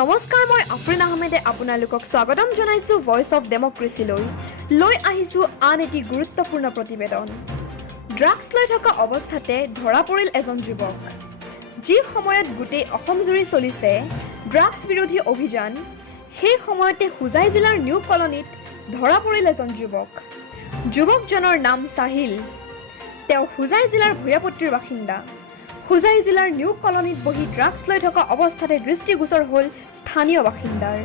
নমস্কাৰ, মই afrin Ahmed আপোনালোকক স্বাগতম জনাইছো ভয়েস অফ ডেমক্ৰেসি লৈ আহিছো আন এটি গুৰুত্বপূৰ্ণ প্ৰতিবেদন। ড্ৰাগছ লৈ থকা অৱস্থাতে ধৰা পৰিল এজন যুৱক। যি সময়ত গোটেই অসম জুৰি চলিছে ড্ৰাগছ বিৰোধী অভিযান, সেই সময়তে হুজাই জিলাৰ নিউ কলনীত ধৰা পৰিল এজন যুৱক। যুৱকজনৰ নাম সাহিল। তেওঁ হুজাই জিলাৰ ভূঞাপট্টিৰ বাসিন্দা। হুজাই জিলাৰ নিউ কলনীত বহি ড্ৰাগছ লৈ থকা অৱস্থাতে দৃষ্টিগোচৰ হ'ল স্থানীয় বাসিন্দাৰ।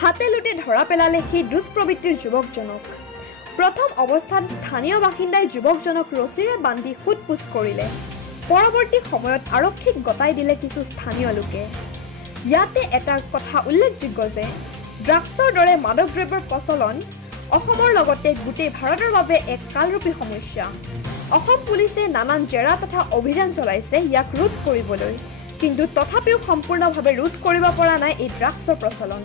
হাতে লুটে ধৰা পেলালে সেই দুষ্প্ৰবৃত্তিৰ যুৱকজনক। প্ৰথম অৱস্থাত স্থানীয় বাসিন্দাই যুৱকজনক ৰছীৰে বান্ধি সোধ-পোছ কৰিলে। পৰৱৰ্তী সময়ত আৰক্ষীক গতাই দিলে কিছু স্থানীয় লোকে। ইয়াতে এটা কথা উল্লেখযোগ্য যে ড্ৰাগছৰ দৰে মাদক দ্ৰব্যৰ প্ৰচলন অসমৰ লগতে গোটেই ভাৰতৰ বাবে এক কালৰূপী সমস্যা। অসম পুলিচে নানান জেৰা তথা অভিযান চলাইছে ইয়াক ৰোধ কৰিবলৈ, কিন্তু তথাপিও সম্পূৰ্ণভাৱে ৰোধ কৰিব পৰা নাই এই ড্ৰাগছৰ প্ৰচলন।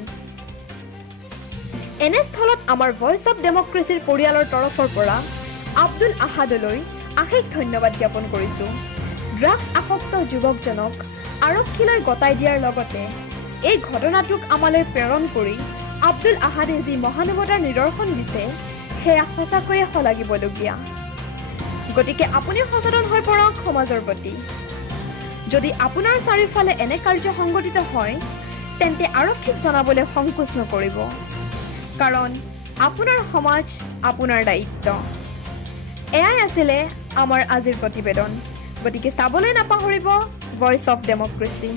এনেস্থলত আমাৰ ভয়েস অফ ডেমক্ৰেসিৰ পৰিয়ালৰ তৰফৰ পৰা আব্দুল আহাদলৈ আশেষ ধন্যবাদ জ্ঞাপন কৰিছোঁ। ড্ৰাগছ আসক্ত যুৱকজনক আৰক্ষীলৈ গতাই দিয়াৰ লগতে এই ঘটনাটোক আমালৈ প্ৰেৰণ কৰি আব্দুল আহাদে যি মহানুভৱতাৰ নিদৰ্শন দিছে সেয়া সঁচাকৈয়ে শলাগিবলগীয়া। গতিকে আপুনি সচেতন হৈ পৰক সমাজৰ প্ৰতি। যদি আপোনাৰ চাৰিওফালে এনে কাৰ্য সংঘটিত হয় তেন্তে আৰক্ষীক জনাবলৈ সংকোচ নকৰিব, কাৰণ আপোনাৰ সমাজ আপোনাৰ দায়িত্ব। এয়াই আছিলে আমাৰ আজিৰ প্ৰতিবেদন। গতিকে চাবলৈ নাপাহৰিব ভয়েস অফ ডেমক্ৰেসি।